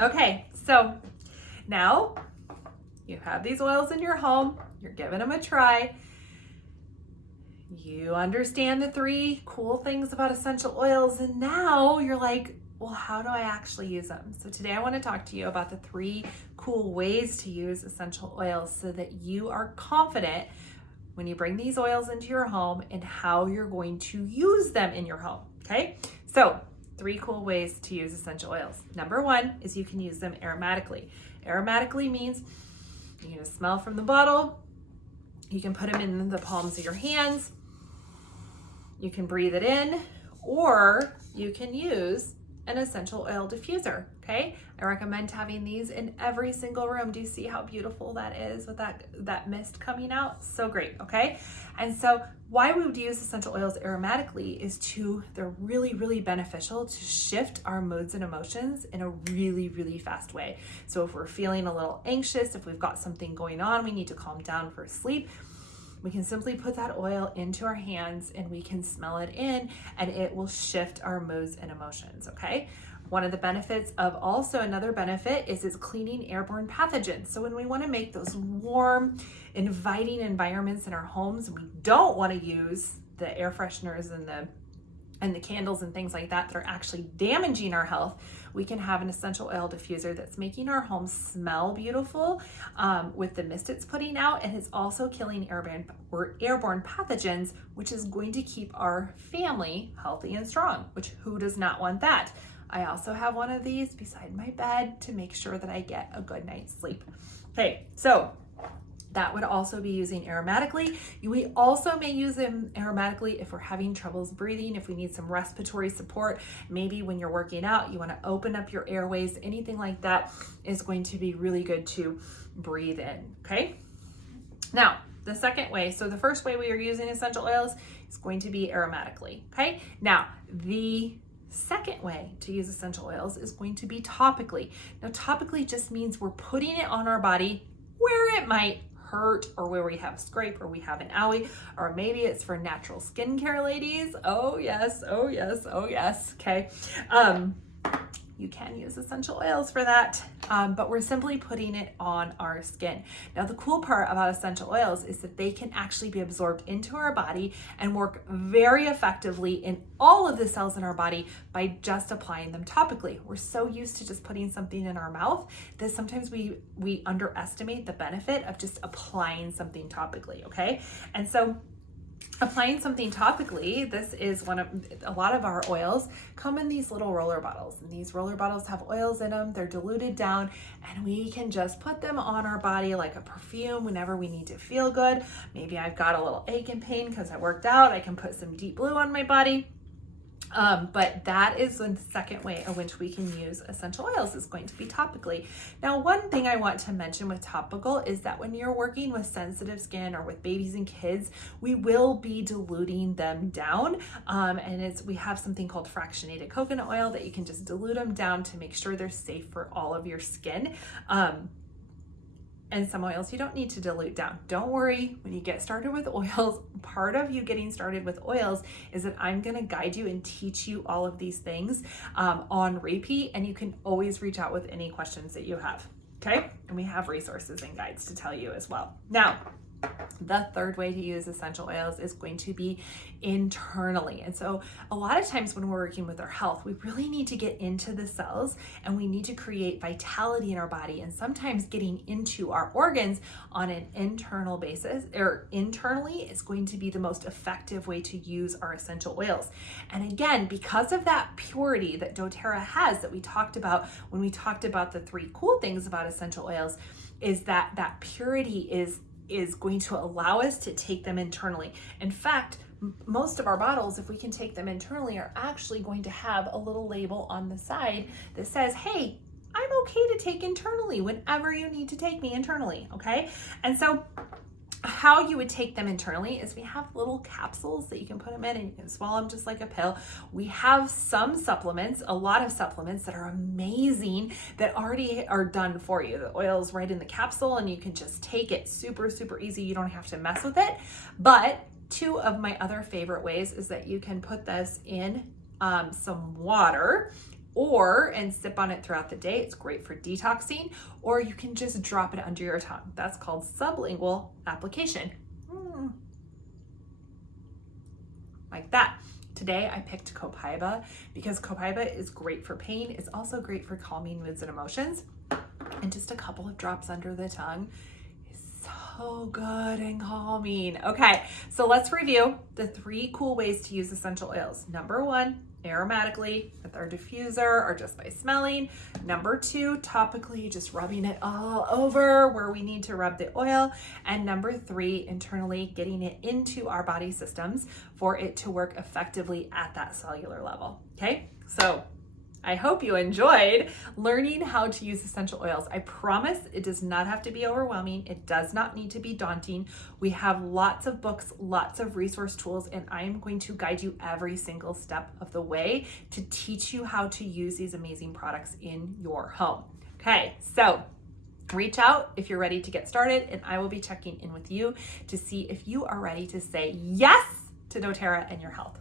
Okay, so now you have these oils in your home, you're giving them a try. You understand the 3 cool things about essential oils, and now you're like, well, how do I actually use them? So today I want to talk to you about the 3 cool ways to use essential oils so that you are confident when you bring these oils into your home and how you're going to use them in your home, okay? So 3 cool ways to use essential oils. Number 1 is you can use them aromatically. Aromatically means you can just smell from the bottle. You can put them in the palms of your hands. You can breathe it in, or you can use an essential oil diffuser, okay? I recommend having these in every single room. Do you see how beautiful that is with that mist coming out? So great, okay? And so why we would use essential oils aromatically is they're really, really beneficial to shift our moods and emotions in a really, really fast way. So if we're feeling a little anxious, if we've got something going on, we need to calm down for sleep, we can simply put that oil into our hands and we can smell it in, and it will shift our moods and emotions, okay? One of the benefits of also another benefit is it's cleaning airborne pathogens. So when we want to make those warm, inviting environments in our homes, we don't want to use the air fresheners and the candles and things like that are actually damaging our health. We can have an essential oil diffuser that's making our home smell beautiful with the mist it's putting out, and it's also killing airborne pathogens, which is going to keep our family healthy and strong, which who does not want that? I also have one of these beside my bed to make sure that I get a good night's sleep. Okay, so that would also be using aromatically. We also may use them aromatically if we're having troubles breathing, if we need some respiratory support. Maybe when you're working out, you want to open up your airways. Anything like that is going to be really good to breathe in, okay? Now, the second way, so the first way we are using essential oils is going to be aromatically, okay? Now, the second way to use essential oils is going to be topically. Now, topically just means we're putting it on our body where it might hurt, or where we have a scrape, or we have an owie, or maybe it's for natural skincare, ladies. Oh yes, oh yes, oh yes. Okay. You can use essential oils for that, but we're simply putting it on our skin. Now, the cool part about essential oils is that they can actually be absorbed into our body and work very effectively in all of the cells in our body by just applying them topically. We're so used to just putting something in our mouth that sometimes we underestimate the benefit of just applying something topically, okay? And so applying something topically, this is a lot of our oils come in these little roller bottles, and these roller bottles have oils in them. They're diluted down, and we can just put them on our body like a perfume whenever we need to feel good. Maybe I've got a little ache and pain because I worked out. I can put some Deep Blue on my body. But that is the second way in which we can use essential oils, is going to be topically. Now, one thing I want to mention with topical is that when you're working with sensitive skin or with babies and kids, we will be diluting them down. And we have something called fractionated coconut oil that you can just dilute them down to make sure they're safe for all of your skin. And some oils you don't need to dilute down. Don't worry, when you get started with oils, part of you getting started with oils is that I'm gonna guide you and teach you all of these things on repeat, and you can always reach out with any questions that you have, okay? And we have resources and guides to tell you as well. Now, the third way to use essential oils is going to be internally. And so a lot of times when we're working with our health, we really need to get into the cells and we need to create vitality in our body. And sometimes getting into our organs on an internal basis or internally is going to be the most effective way to use our essential oils. And again, because of that purity that doTERRA has that we talked about when we talked about the 3 cool things about essential oils, is that purity is going to allow us to take them internally. In fact, most of our bottles, if we can take them internally, are actually going to have a little label on the side that says, hey, I'm okay to take internally whenever you need to take me internally, okay? And so how you would take them internally is we have little capsules that you can put them in and you can swallow them just like a pill. We have some supplements, a lot of supplements that are amazing that already are done for you. The oil's right in the capsule and you can just take it super, super easy. You don't have to mess with it. But 2 of my other favorite ways is that you can put this in some water and sip on it throughout the day. It's great for detoxing, or you can just drop it under your tongue. That's called sublingual application. Like that. Today I picked copaiba because copaiba is great for pain. It's also great for calming moods and emotions. And just a couple of drops under the tongue is so good and calming. Okay, so let's review the 3 cool ways to use essential oils. Number 1, aromatically with our diffuser or just by smelling. Number 2, topically, just rubbing it all over where we need to rub the oil. And number 3, internally, getting it into our body systems for it to work effectively at that cellular level. Okay, so I hope you enjoyed learning how to use essential oils. I promise it does not have to be overwhelming. It does not need to be daunting. We have lots of books, lots of resource tools, and I am going to guide you every single step of the way to teach you how to use these amazing products in your home. Okay, so reach out if you're ready to get started, and I will be checking in with you to see if you are ready to say yes to doTERRA and your health.